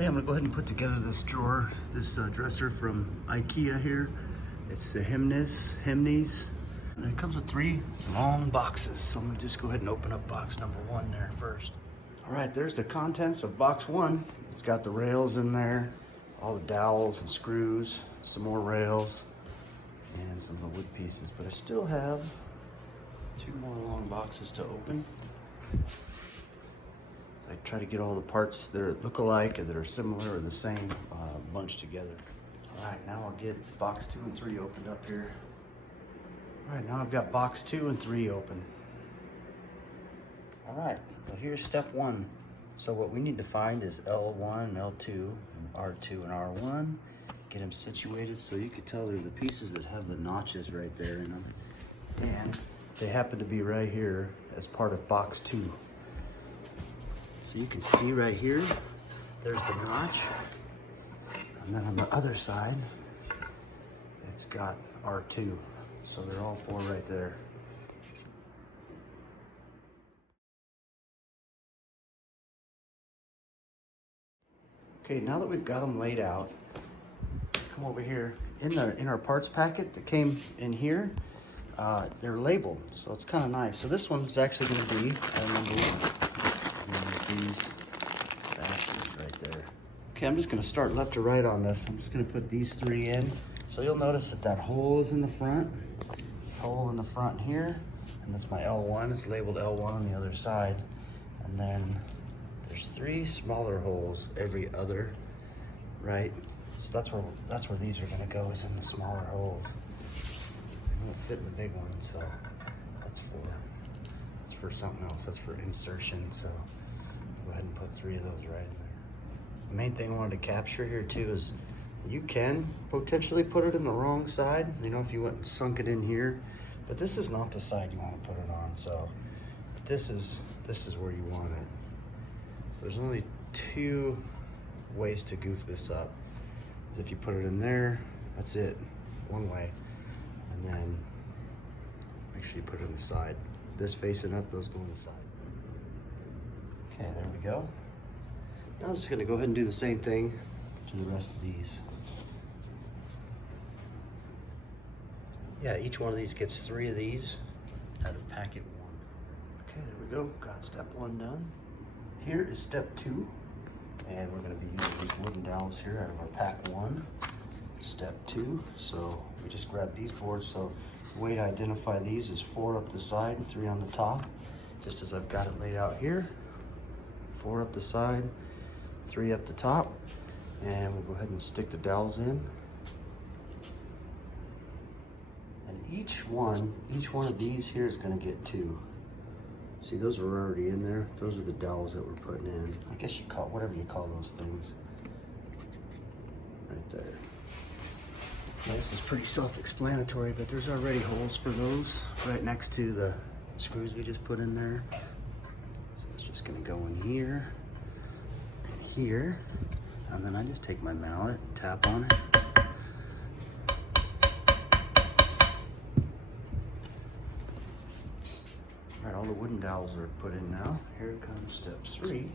Hey, I'm gonna go ahead and put together this drawer, this dresser from IKEA here. It's the HEMNES, and it comes with 3 long boxes. So I'm gonna just go ahead and open up box number 1 there first. All right, there's the contents of box 1. It's got the rails in there, all the dowels and screws, some more rails, and some of the wood pieces. But I still have 2 more long boxes to open. I try to get all the parts that look alike or that are similar or the same bunched together. All right, now I'll get box 2 and 3 opened up here. All right, now I've got box 2 and 3 open. All right, well here's step 1. So what we need to find is L1, L2, and R2 and R1. Get them situated so you can tell they're the pieces that have the notches right there in them. And they happen to be right here as part of box 2. So you can see right here, there's the notch. And then on the other side, it's got R2. So they're all 4 right there. Okay, now that we've got them laid out, come over here. In our parts packet that came in here, they're labeled, so it's kind of nice. So this one's actually going to be number 1. These fasteners right there. Okay, I'm just going to start left to right on this. I'm just going to put these 3 in. So you'll notice that hole is in the front, hole in the front here, and that's my L1. It's labeled L1 on the other side. And then there's 3 smaller holes every other, right? So that's where these are going to go, is in the smaller holes. It won't fit in the big one, so that's for something else. That's for insertion. So go ahead and put 3 of those right in there. The main thing I wanted to capture here too is you can potentially put it in the wrong side, you know, if you went and sunk it in here, but this is not the side you want to put it on. So this is where you want it. So there's only 2 ways to goof this up. Is if you put it in there, that's it, one way, and then make sure you put it on the side. This facing up, those go on the side. Okay, there we go. Now I'm just gonna go ahead and do the same thing to the rest of these. Yeah, each one of these gets 3 of these out of packet 1. Okay, there we go. Got step 1 done. Here is step 2, and we're gonna be using these wooden dowels here out of our pack 1. Step 2, so we just grab these boards. So the way to identify these is 4 up the side and 3 on the top, just as I've got it laid out here. 4 up the side, 3 up the top, and we'll go ahead and stick the dowels in. And each one of these here is going to get 2. See, those are already in there. Those are the dowels that we're putting in. I guess you call whatever you call those things. Right there. Yeah, this is pretty self-explanatory, but there's already holes for those right next to the screws we just put in there. So it's just gonna go in here and here, and then I just take my mallet and tap on it. All right, all the wooden dowels are put in now. Here comes step 3.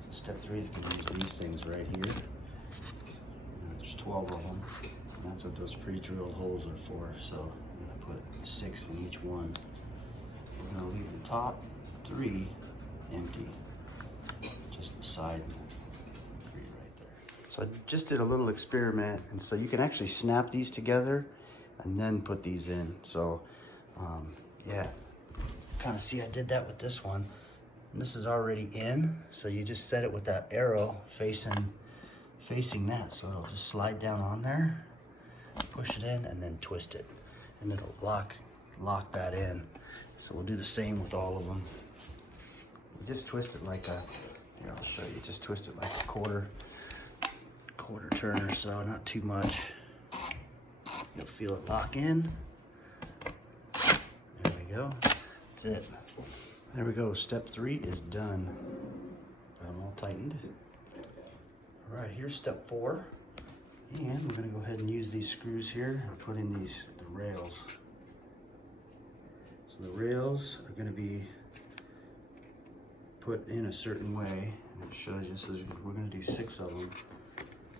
So step 3 is gonna use these things right here. There's 12 of them. And that's what those pre-drilled holes are for. So I'm gonna put 6 in each one. We're gonna leave the top 3 empty. Just the side 3 right there. So I just did a little experiment, and so you can actually snap these together and then put these in. So yeah, kind of see I did that with this one. And this is already in, so you just set it with that arrow facing that, so it'll just slide down on there, push it in, and then twist it, and it'll lock that in. So we'll do the same with all of them. You just twist it like a, here I'll show you, just twist it like a quarter turn or so, not too much. You'll feel it lock in. There we go, that's it. There we go, step 3 is done. Got them all tightened. All right, here's step 4. And we're gonna go ahead and use these screws here and put in the rails. So the rails are gonna be put in a certain way, and it shows you, so we're gonna do 6 of them,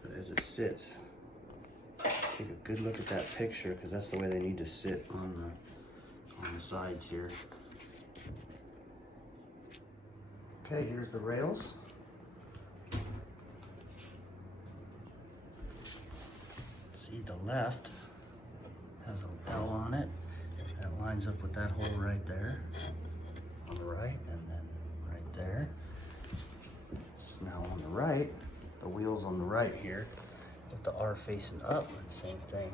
but as it sits, take a good look at that picture, because that's the way they need to sit on the sides here. Okay, here's the rails. See, the left has an L on it. That lines up with that hole right there on the right, and then right there. So now on the right, the wheels on the right here, with the R facing up, same thing.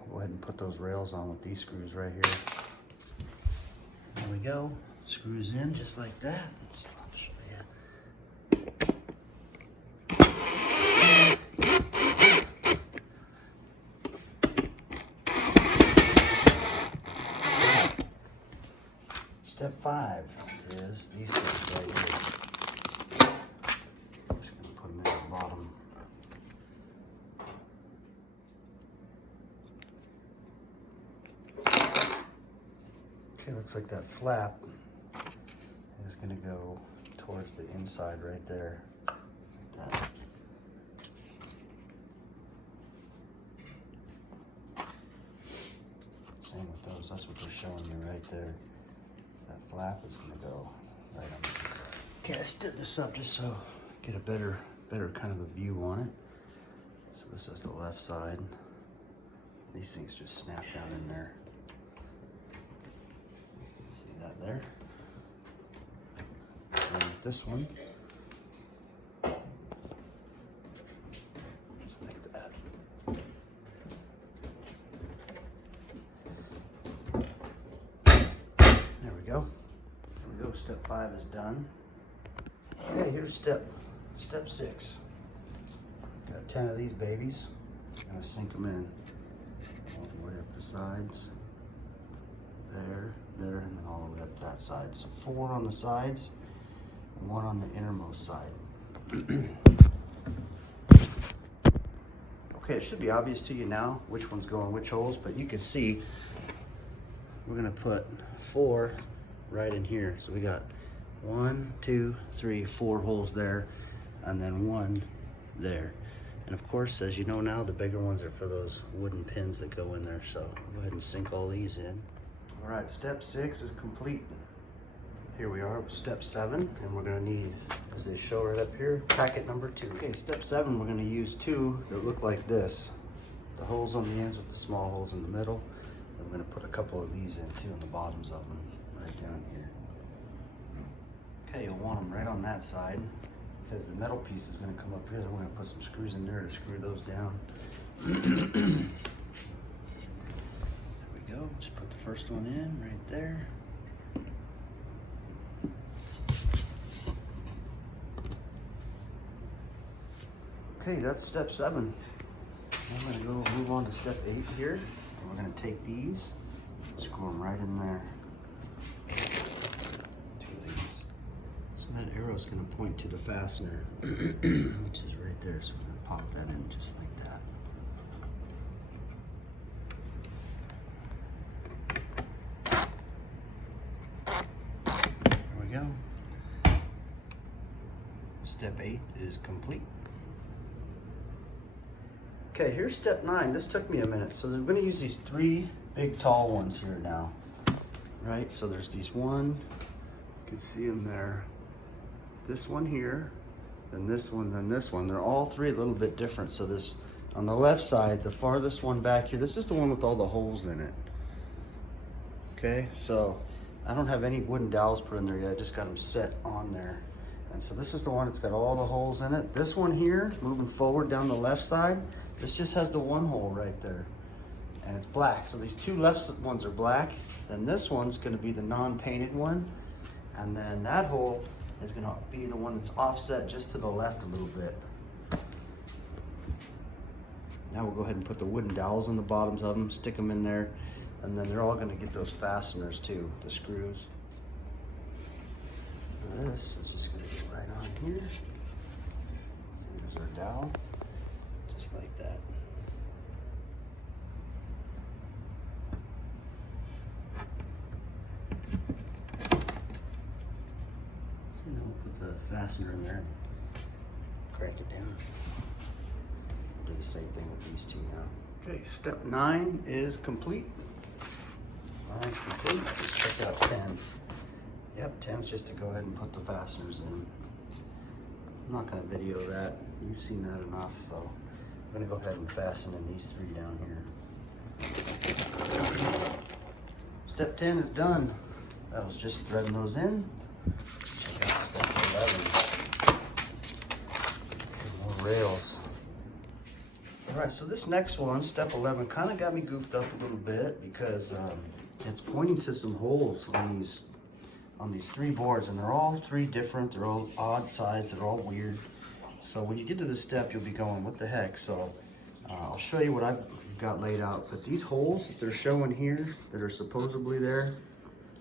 We'll go ahead and put those rails on with these screws right here. There we go. Screws in just like that. So I'll show you. Step 5 is these things right here. I'm just going to put them in the bottom. Okay, looks like that flap is going to go towards the inside right there. Like that. Same with those. That's what they're showing you right there. That flap is going to go right on the inside. Okay, I stood this up just so I get a better kind of a view on it. So this is the left side. These things just snap down in there. See that there? Same with this one. Just like that. There we go. Step 5 is done. Okay, here's step 6. Got 10 of these babies. I'm gonna sink them in all the way up the sides. There, and then all the way up that side. So 4 on the sides, and 1 on the innermost side. Okay, it should be obvious to you now which one's going which holes, but you can see we're gonna put 4 right in here. So we got 1, 2, 3, 4 holes there, and then 1 there. And of course, as you know now, the bigger ones are for those wooden pins that go in there. So I'll go ahead and sink all these in. All right, step 6 is complete. Here we are with step 7, and we're gonna need, as they show right up here, packet number 2. Okay, step 7, we're gonna use 2 that look like this. The holes on the ends with the small holes in the middle. And we're gonna put a couple of these in too, on the bottoms of them, right down here. Okay, you'll want them right on that side, because the metal piece is gonna come up here. Then we're gonna put some screws in there to screw those down. There we go, just put the first one in right there. Okay, that's step 7. I'm gonna go move on to step 8 here. And we're gonna take these, screw them right in there. 2 of these. So that arrow is gonna point to the fastener, which is right there. So we're gonna pop that in just like that. There we go. Step 8 is complete. Okay, here's step 9. This took me a minute. So we're gonna use these 3 big tall ones here now, right? So there's these 1, you can see them there. This one here, then this one, then this one. They're all 3 a little bit different. So this, on the left side, the farthest one back here, this is the one with all the holes in it. Okay, so I don't have any wooden dowels put in there yet. I just got them set on there. And so this is the one that's got all the holes in it. This one here, moving forward down the left side, this just has the 1 hole right there. And it's black. So these 2 left ones are black. Then this one's gonna be the non-painted one. And then that hole is gonna be the one that's offset just to the left a little bit. Now we'll go ahead and put the wooden dowels on the bottoms of them, stick them in there, and then they're all gonna get those fasteners too, the screws. This is just gonna get right on here. Here's our dowel, just like that. And then we'll put the fastener in there and crank it down. We'll do the same thing with these two now. Okay, step 9 is complete. 9 is complete. Let's check out 10. Yep, 10's just to go ahead and put the fasteners in. I'm not going to video that. You've seen that enough, so I'm going to go ahead and fasten in these 3 down here. Step 10 is done. That was just threading those in. Check out step 11. More rails. All right, so this next one, step 11, kind of got me goofed up a little bit because it's pointing to some holes on these 3 boards, and they're all 3 different. They're all odd size. They're all weird. So when you get to this step, you'll be going, what the heck? So I'll show you what I've got laid out. But these holes that they're showing here that are supposedly there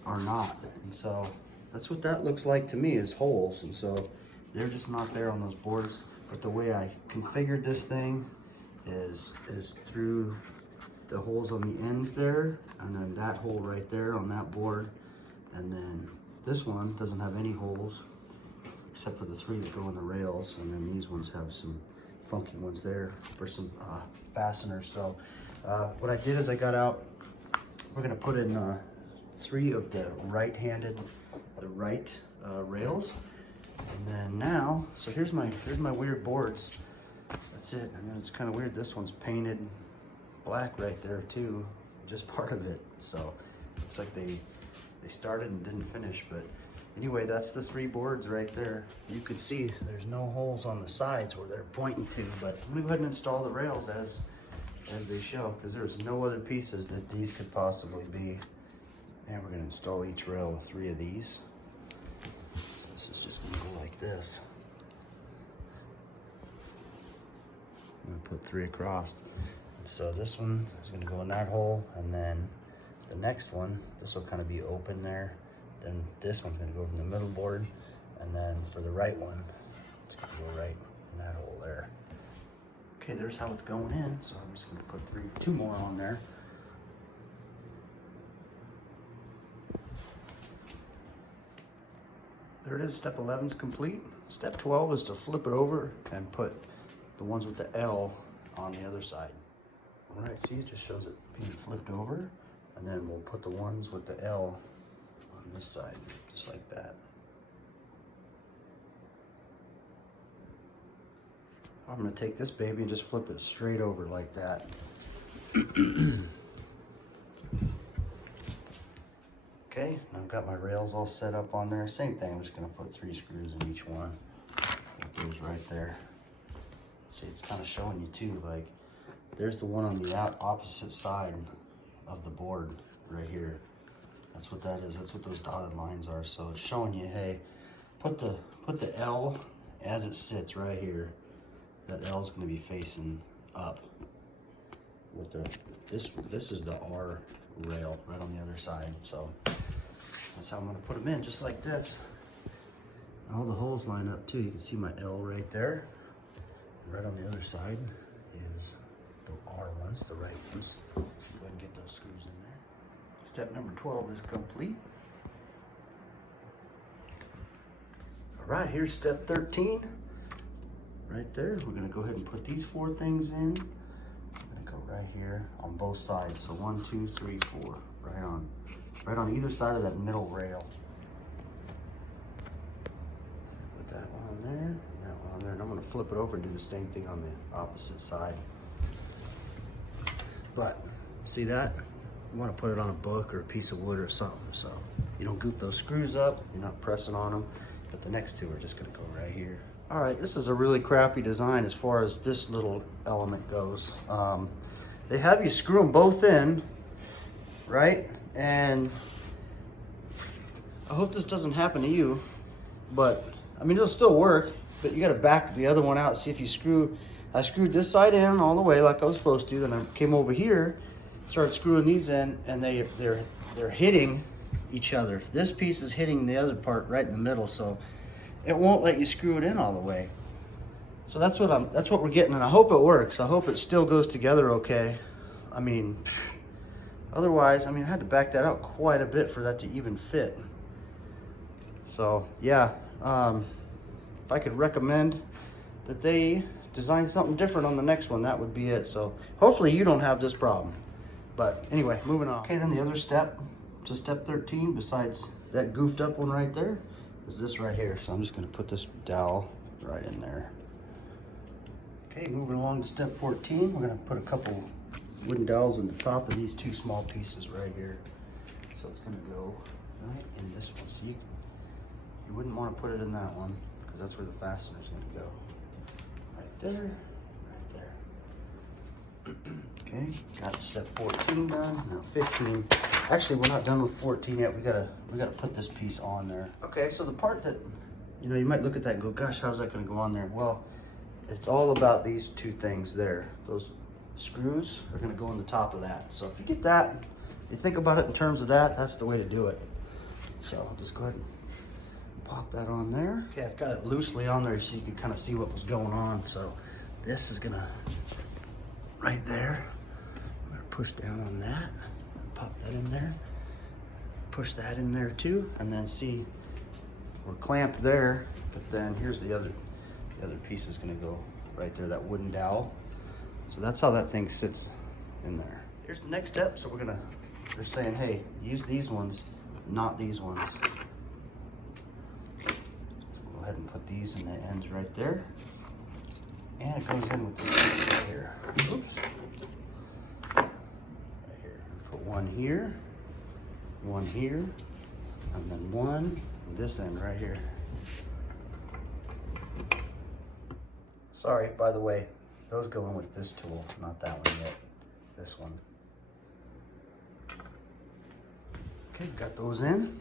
are not. And so that's what that looks like to me, is holes. And so they're just not there on those boards. But the way I configured this thing is through the holes on the ends there, and then that hole right there on that board, and then this one doesn't have any holes except for the 3 that go in the rails, and then these ones have some funky ones there for some fasteners. So what I did is I got out, we're gonna put in 3 of the right-handed, rails, and then now, so here's my weird boards. That's it. And then it's kind of weird. This one's painted black right there too, just part of it. So looks like they started and didn't finish. But anyway, that's the 3 boards right there. You can see there's no holes on the sides where they're pointing to. But I'm gonna go ahead and install the rails as they show, because there's no other pieces that these could possibly be. And we're gonna install each rail with 3 of these. So this is just gonna go like this. I'm gonna put 3 across. So this one is gonna go in that hole, and then the next one, this will kind of be open there. Then this one's gonna go in the middle board, and then for the right one, it's gonna go right in that hole there. Okay, there's how it's going in. So I'm just gonna put 2 more on there. There it is, step 11 is complete. Step 12 is to flip it over and put the ones with the L on the other side. All right, see, it just shows it being flipped over, and then we'll put the ones with the L on this side, just like that. I'm gonna take this baby and just flip it straight over like that. Okay, I've got my rails all set up on there. Same thing, I'm just gonna put 3 screws in each one. That goes right there. See, it's kind of showing you too, like, there's the one on the opposite side of the board right here. That's what that is. That's what those dotted lines are. So it's showing you, hey, put the L as it sits right here. That L is going to be facing up. With this is the R rail right on the other side. So that's how I'm going to put them in, just like this. All the holes line up too. You can see my L right there. Right on the other side is the R ones, the right ones. Go ahead and get those screws in there. Step number 12 is complete. All right, here's step 13. Right there, we're gonna go ahead and put these 4 things in. I'm gonna go right here on both sides. So 1, 2, 3, 4, right on either side of that middle rail. Put that one on there. And I'm going to flip it over and do the same thing on the opposite side. But see that? You want to put it on a book or a piece of wood or something, so you don't goof those screws up, you're not pressing on them. But the next 2 are just going to go right here. All right, this is a really crappy design as far as this little element goes. They have you screw them both in, right? And I hope this doesn't happen to you, but I mean, it'll still work. But you got to back the other one out. See if you screw. I screwed this side in all the way like I was supposed to. Then I came over here, started screwing these in, and they're hitting each other. This piece is hitting the other part right in the middle, so it won't let you screw it in all the way. So that's what we're getting, and I hope it works. I hope it still goes together okay. I mean, otherwise, I had to back that out quite a bit for that to even fit. So yeah, if I could recommend that they design something different on the next one, that would be it. So hopefully you don't have this problem. But anyway, moving on. Okay, then the other step to step 13, besides that goofed up one right there, is this right here. So I'm just gonna put this dowel right in there. Okay, moving along to step 14, we're gonna put a couple wooden dowels in the top of these two small pieces right here. So it's gonna go right in this one. So you wouldn't want to put it in that one because that's where the fastener is gonna go. Right there, right there. Okay, got step 14 done. Now 15. Actually, we're not done with 14 yet. We gotta put this piece on there. Okay, so the part that, you know, you might look at that and go, gosh, how's that gonna go on there? Well, it's all about these two things there. Those screws are gonna go on the top of that. So if you get that, you think about it in terms of that, that's the way to do it. So just go ahead and pop that on there. Okay, I've got it loosely on there so you can kind of see what was going on. So this is gonna, right there, I'm gonna push down on that, pop that in there, push that in there too, and then see, we're clamped there, but then here's the other piece is gonna go right there, that wooden dowel. So that's how that thing sits in there. Here's the next step. So they're saying, hey, use these ones, not these ones. So go ahead and put these in the ends right there. And it goes in with this piece right here. Oops. Right here. Put one here, and then one on this end right here. Sorry, by the way, those go in with this tool, not that one yet, this one. Okay, got those in.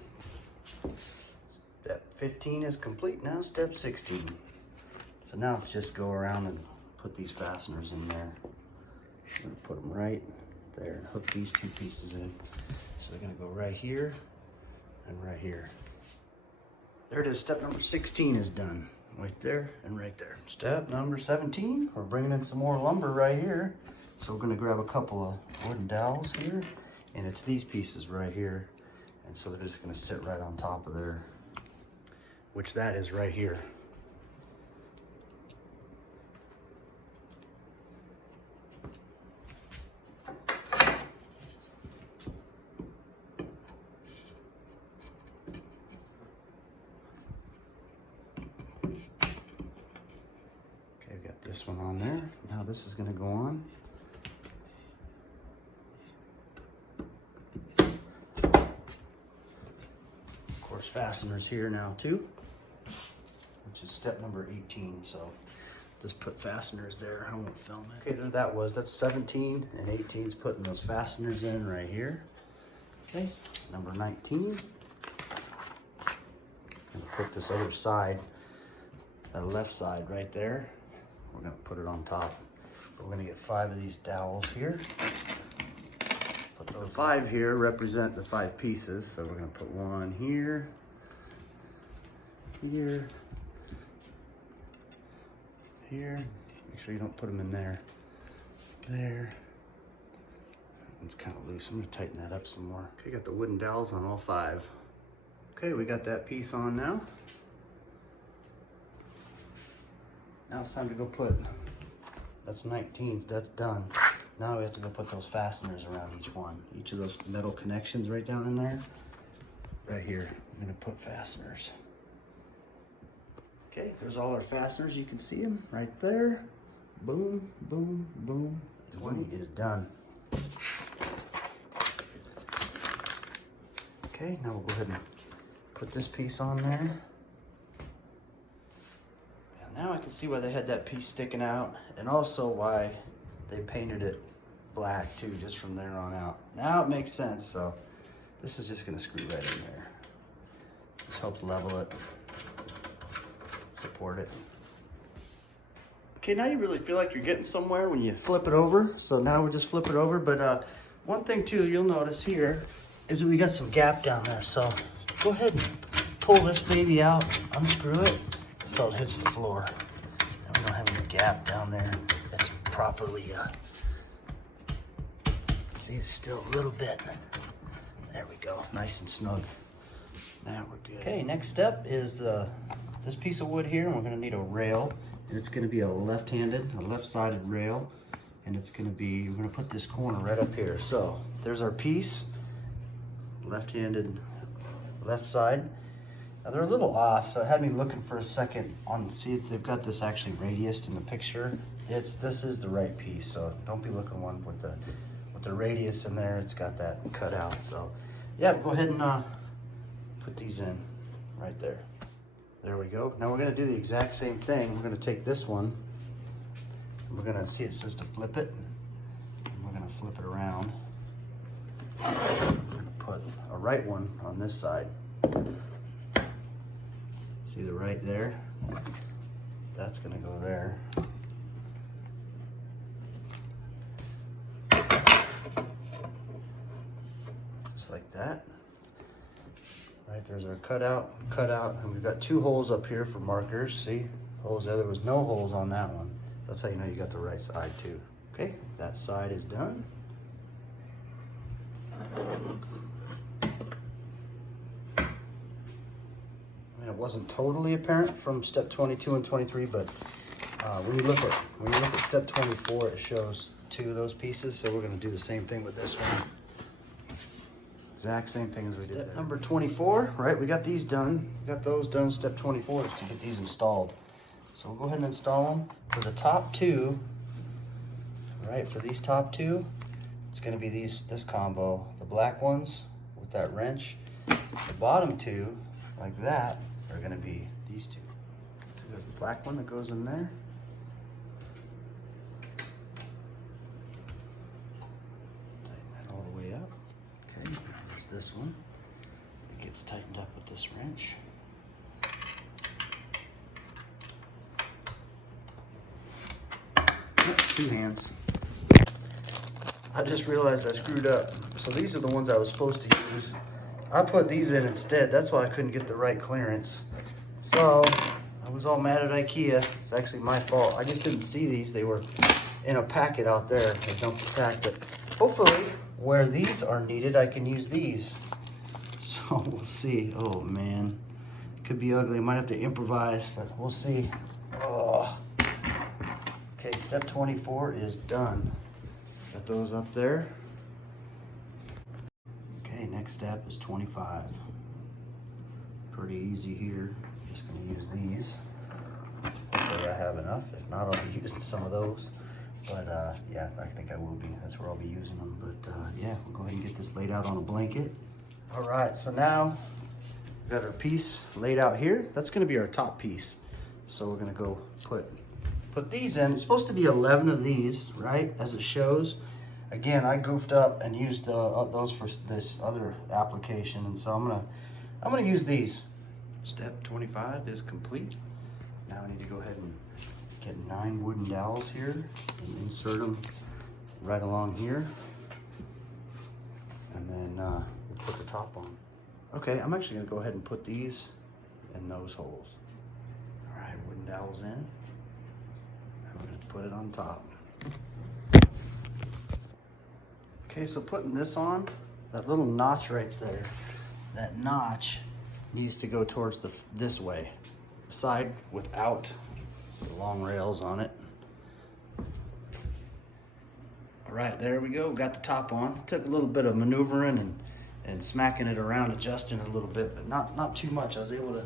Step 15 is complete now, step 16. So now let's just go around and put these fasteners in there. I'm gonna put them right there and hook these two pieces in. So they're gonna go right here and right here. There it is, step number 16 is done. Right there and right there. Step number 17, we're bringing in some more lumber right here. So we're gonna grab a couple of wooden dowels here, and it's these pieces right here. And so they're just gonna sit right on top of there, which that is right here. This one on there. Now this is going to go on. Of course, fasteners here now too, which is step number 18. So just put fasteners there. I won't film it. Okay, there that was. That's 17 and 18 is putting those fasteners in right here. Okay, number 19. I'm going to put this other side, that left side right there. We're gonna put it on top. We're gonna get 5 of these dowels here. Put those 5 here represent the 5 pieces. So we're gonna put one here, here, here. Make sure you don't put them in there. There. It's kind of loose. I'm gonna tighten that up some more. Okay, got the wooden dowels on all 5. Okay, we got that piece on now. Now it's time to go put, that's 19s, that's done. Now we have to go put those fasteners around each one. Each of those metal connections right down in there. Right here, I'm gonna put fasteners. Okay, there's all our fasteners. You can see them right there. Boom, boom, boom. The one is done. Okay, now we'll go ahead and put this piece on there. Now I can see why they had that piece sticking out, and also why they painted it black too, just from there on out. Now it makes sense. So this is just gonna screw right in there. This helps level it, support it. Okay, now you really feel like you're getting somewhere when you flip it over. So now we'll just flip it over. But one thing too, you'll notice here is that we got some gap down there. So go ahead and pull this baby out, unscrew it, so it hits the floor. And we don't have any gap down there. It's properly, see, it's still a little bit. There we go, nice and snug. Now we're good. Okay, next step is this piece of wood here, and we're gonna need a rail, and it's gonna be a left-sided rail, and it's gonna be, we're gonna put this corner right up here. So there's our piece, left-handed, left side. Now they're a little off, so it had me looking for a second on, see if they've got this actually radiused in the picture. This is the right piece, so don't be looking one with the radius in there. It's got that cut out. So yeah, go ahead and put these in right there. There we go. Now we're gonna do the exact same thing. We're gonna take this one, and we're gonna see it says to flip it, and we're gonna flip it around. We're gonna put a right one on this side. See the right there? That's gonna go there. Just like that. Right, there's our cutout, and we've got 2 holes up here for markers. See? Holes there. There was no holes on that one. That's how you know you got the right side too. Okay, that side is done. It wasn't totally apparent from step 22 and 23, but when you look at step 24, it shows 2 of those pieces. So we're going to do the same thing with this one. Exact same thing as we did. Step number 24, right? We got these done. We got those done. Step 24 is to get these installed. So we'll go ahead and install them. For the top 2, right? For these top 2, it's going to be this combo. The black ones with that wrench. The bottom 2, like that, are going to be these 2. So there's the black one that goes in there. Tighten that all the way up. Okay, there's this one. It gets tightened up with this wrench. That's 2 hands. I just realized I screwed up. So these are the ones I was supposed to use. I put these in instead. That's why I couldn't get the right clearance. So I was all mad at IKEA. It's actually my fault. I just didn't see these. They were in a packet out there. I dumped the pack, but hopefully where these are needed, I can use these. So we'll see. Oh man, it could be ugly. I might have to improvise, but we'll see. Oh. Okay, step 24 is done. Got those up there. Okay, next step is 25. Pretty easy here. Just gonna use these. Hopefully I have enough. If not, I'll be using some of those. But yeah, I think I will be. That's where I'll be using them. But yeah, we'll go ahead and get this laid out on a blanket. All right, so now we've got our piece laid out here. That's gonna be our top piece. So we're gonna go put these in. It's supposed to be 11 of these, right? As it shows. Again, I goofed up and used those for this other application, and so I'm gonna use these. Step 25 is complete. Now I need to go ahead and get 9 wooden dowels here and insert them right along here, and then we'll put the top on. Okay, I'm actually gonna go ahead and put these in those holes. All right, wooden dowels in, and we're gonna put it on top. Okay, so putting this on, that little notch right there, that notch needs to go towards this way, the side without the long rails on it. All right, there we go. Got the top on. It took a little bit of maneuvering and smacking it around, adjusting it a little bit, but not too much. I was able to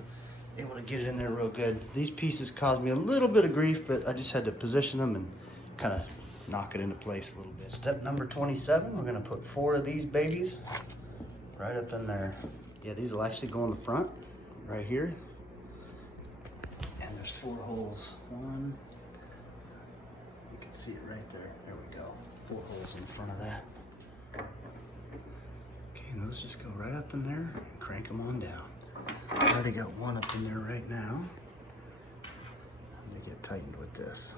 get it in there real good. These pieces caused me a little bit of grief, but I just had to position them and kind of knock it into place a little bit. Step number 27, we're gonna put 4 of these babies right up in there. Yeah, these will actually go in the front, right here. And there's 4 holes. 1, you can see it right there. There we go. 4 holes in front of that. Okay, and those just go right up in there and crank them on down. I already got 1 up in there right now. And they get tightened with this.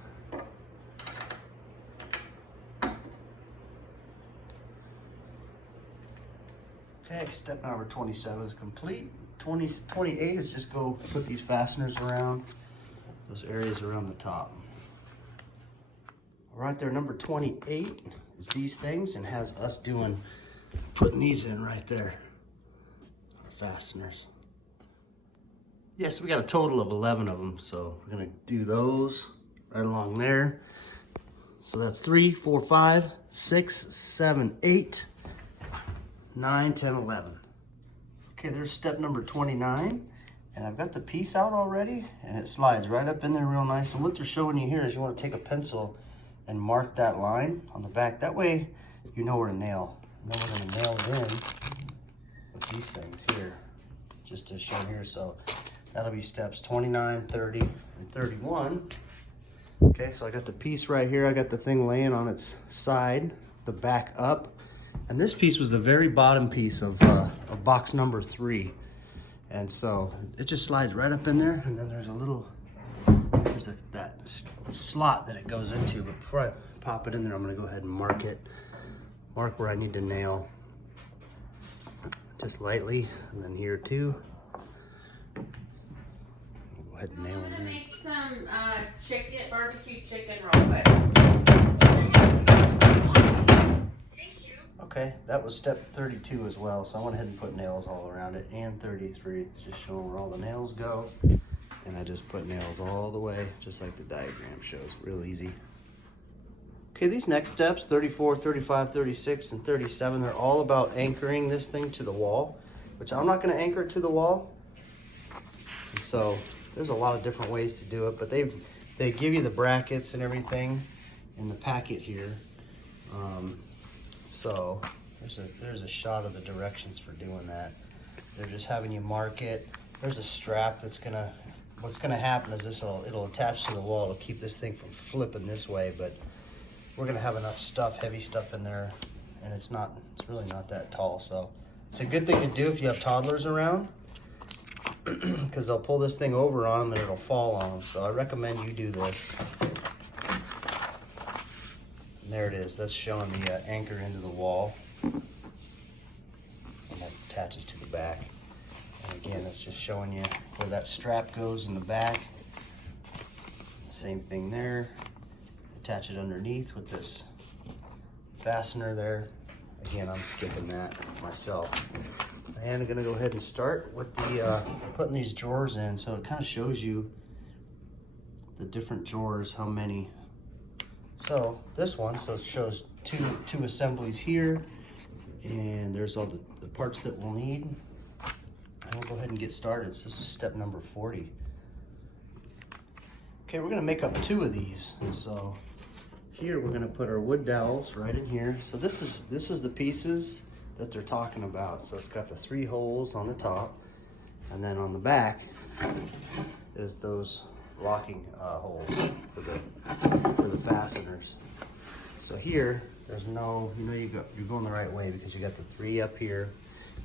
Okay, step number 27 is complete. 28 is just go put these fasteners around those areas around the top. All right, there, number 28 is these things and has us putting these in right there, our fasteners. Yes, we got a total of 11 of them, so we're gonna do those right along there. So that's 3, 4, 5, 6, 7, 8, 9, 10, 11. Okay, there's step number 29, and I've got the piece out already, and it slides right up in there real nice. And what they're showing you here is you want to take a pencil and mark that line on the back. That way you know where to nail. And then we're going to nail it in with these things here, just to show here. So that'll be steps 29, 30, and 31. Okay, so I got the piece right here. I got the thing laying on its side, the back up. And this piece was the very bottom piece of box number 3. And so it just slides right up in there. And then there's that slot that it goes into. But before I pop it in there, I'm gonna go ahead and mark it. Mark where I need to nail. Just lightly, and then here too. Go ahead and nail it in. I'm gonna make some barbecue chicken real quick. Okay, that was step 32 as well, so I went ahead and put nails all around it, and 33. It's just showing where all the nails go, and I just put nails all the way, just like the diagram shows. Real easy. Okay, these next steps, 34, 35, 36, and 37, they're all about anchoring this thing to the wall, which I'm not going to anchor it to the wall. And so there's a lot of different ways to do it, but they give you the brackets and everything in the packet here. So there's a shot of the directions for doing that. They're just having you mark it. There's a strap what's gonna happen is it'll attach to the wall. It'll keep this thing from flipping this way, but we're gonna have enough stuff, heavy stuff in there, and it's really not that tall. So it's a good thing to do if you have toddlers around, because they'll pull this thing over on them and it'll fall on them. So I recommend you do this. And there it is. That's showing the anchor into the wall, and that attaches to the back. And again, that's just showing you where that strap goes in the back. Same thing there. Attach it underneath with this fastener there. Again, I'm skipping that myself. And I'm gonna go ahead and start with the putting these drawers in. So it kind of shows you the different drawers, how many. So this one, so it shows two assemblies here, and there's all the parts that we'll need. And we'll go ahead and get started. So this is step number 40. Okay, we're gonna make up 2 of these. And so here we're gonna put our wood dowels right in here. So this is the pieces that they're talking about. So it's got the 3 holes on the top, and then on the back is those locking holes for the fasteners. So here, there's no, you're going the right way because you got the 3 up here,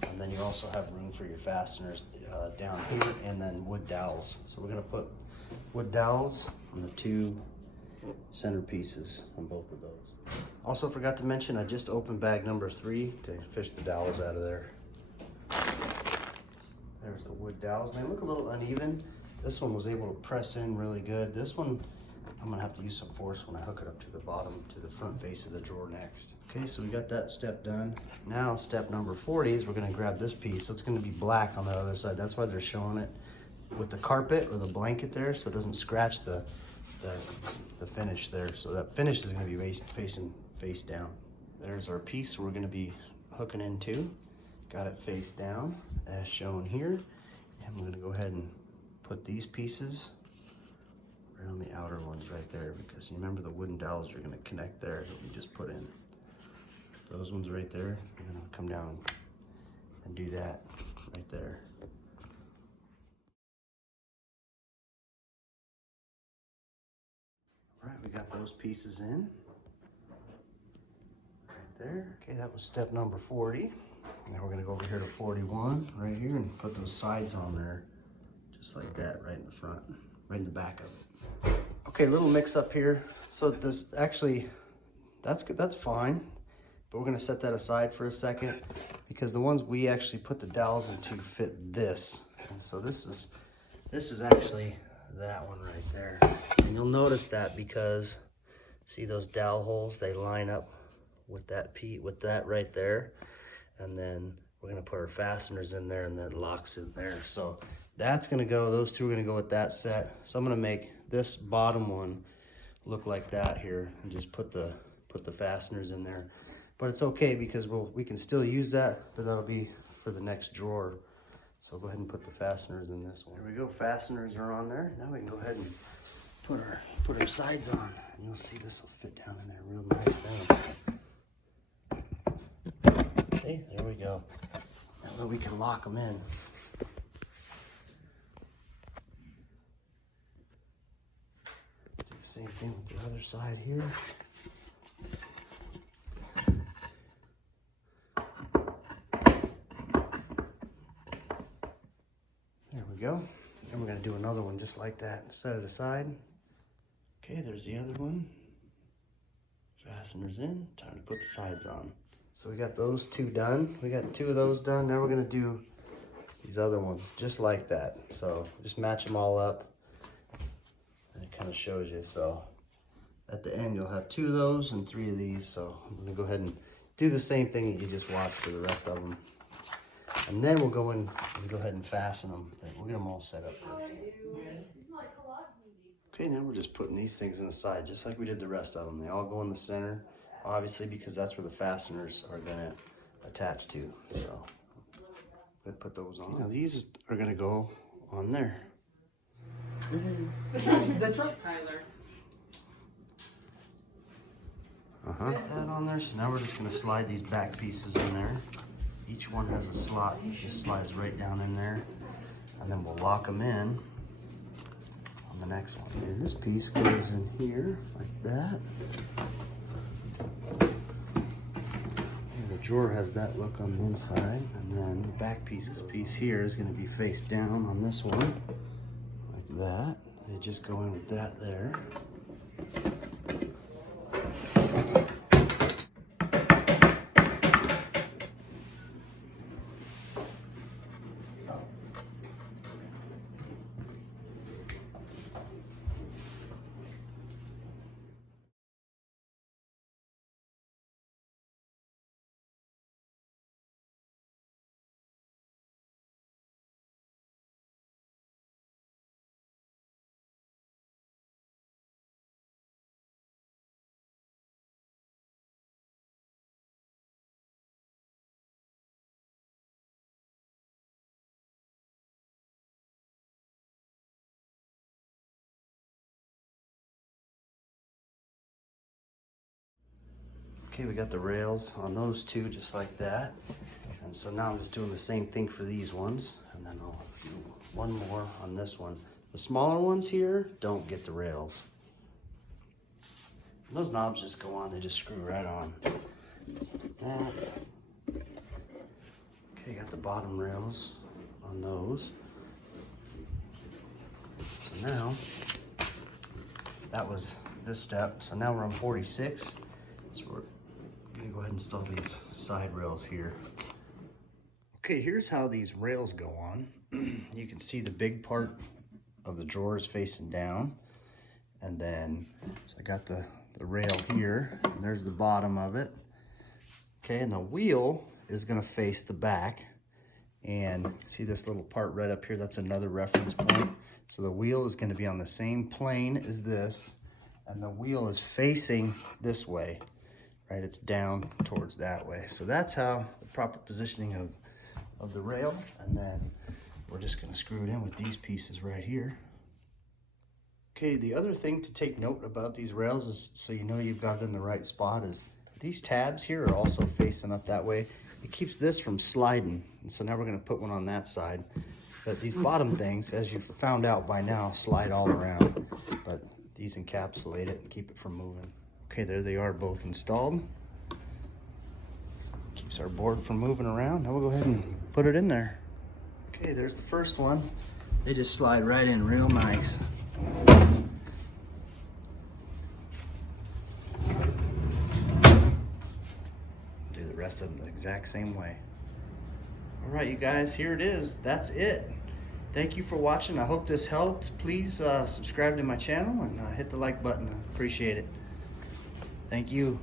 and then you also have room for your fasteners down here, and then wood dowels. So we're gonna put wood dowels on the 2 center pieces on both of those. Also forgot to mention, I just opened bag number 3 to fish the dowels out of there. There's the wood dowels. They look a little uneven. This one was able to press in really good. This one, I'm gonna have to use some force when I hook it up to the bottom, to the front face of the drawer next. Okay, so we got that step done. Now step number 40 is we're gonna grab this piece. So it's gonna be black on the other side. That's why they're showing it with the carpet or the blanket there, so it doesn't scratch the finish there. So that finish is gonna be facing face down. There's our piece we're gonna be hooking into. Got it face down as shown here. And I'm gonna go ahead and put these pieces right on the outer ones right there, because you remember the wooden dowels are gonna connect there that we just put in. Those ones right there, you're gonna come down and do that right there. All right, we got those pieces in right there. Okay, that was step number 40. Now we're gonna go over here to 41 right here and put those sides on there just like that, right in the front, right in the back of it. Okay, little mix up here. So this actually, that's good, that's fine, but we're gonna set that aside for a second because the ones we actually put the dowels into fit this. And so this is actually that one right there. And you'll notice that because see those dowel holes, they line up with that right there. And then we're gonna put our fasteners in there and then locks in there. So that's gonna go, those two are gonna go with that set. So I'm gonna make this bottom one look like that here and just put the fasteners in there. But it's okay because we can still use that, but that'll be for the next drawer. So go ahead and put the fasteners in this one. There we go, fasteners are on there. Now we can go ahead and put our sides on. And you'll see this will fit down in there real nice now. Okay, there we go. That way we can lock them in. Do the same thing with the other side here. There we go. And we're gonna do another one just like that. Set it aside. Okay, there's the other one. Fasteners in, time to put the sides on. So we got those two done. We got two of those done. Now we're gonna do these other ones just like that. So just match them all up. And it kind of shows you. So at the end you'll have two of those and three of these. So I'm gonna go ahead and do the same thing that you just watched for the rest of them. And then we'll go in and go ahead and fasten them. We'll get them all set up first. Okay, now we're just putting these things in the side just like we did the rest of them. They all go in the center, obviously, because that's where the fasteners are gonna attach to. So we'll put those on. Now these are gonna go on there. That's right, Tyler. That on there. So now we're just gonna slide these back pieces in there. Each one has a slot. It just slides right down in there, and then we'll lock them in on the next one. And this piece goes in here like that. And the drawer has that look on the inside, and then the back piece, this piece here is going to be face down on this one, like that. They just go in with that there. Okay, we got the rails on those two just like that. And so now I'm just doing the same thing for these ones. And then I'll do one more on this one. The smaller ones here don't get the rails. Those knobs just go on, they just screw right on. Just like that. Okay, got the bottom rails on those. So now, that was this step. So now we're on 46. So we're gonna go ahead and install these side rails here. Okay, here's how these rails go on. You can see the big part of the drawer is facing down. And then, so I got the rail here, and there's the bottom of it. Okay, and the wheel is gonna face the back. And see this little part right up here, that's another reference point. So the wheel is gonna be on the same plane as this, and the wheel is facing this way. Right, it's down towards that way. So that's how the proper positioning of the rail. And then we're just gonna screw it in with these pieces right here. Okay, the other thing to take note about these rails is, so you know you've got it in the right spot, is these tabs here are also facing up that way. It keeps this from sliding. And so now we're gonna put one on that side. But these bottom things, as you've found out by now, slide all around. But these encapsulate it and keep it from moving. Okay, there they are, both installed. Keeps our board from moving around. Now we'll go ahead and put it in there. Okay, there's the first one. They just slide right in real nice. Do the rest of them the exact same way. All right, you guys, here it is. That's it. Thank you for watching. I hope this helped. Please subscribe to my channel and hit the like button. I appreciate it. Thank you.